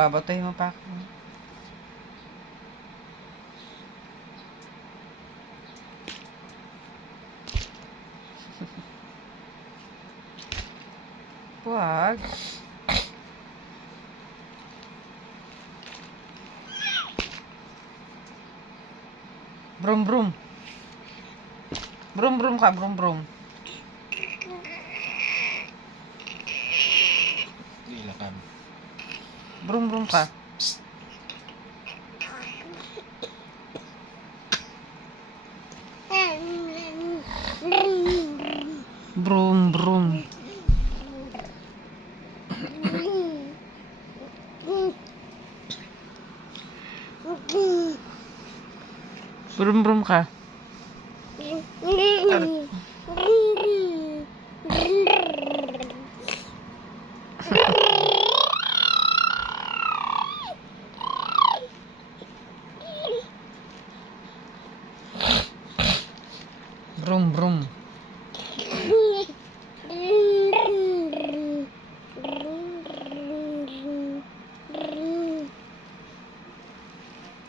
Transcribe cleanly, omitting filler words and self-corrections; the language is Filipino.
Babatay mo pa ako. Wag. Brum brum. Brum brum ka, brum brum. Ilakan. Brum brum ka. Brum brum. Brum brum ka.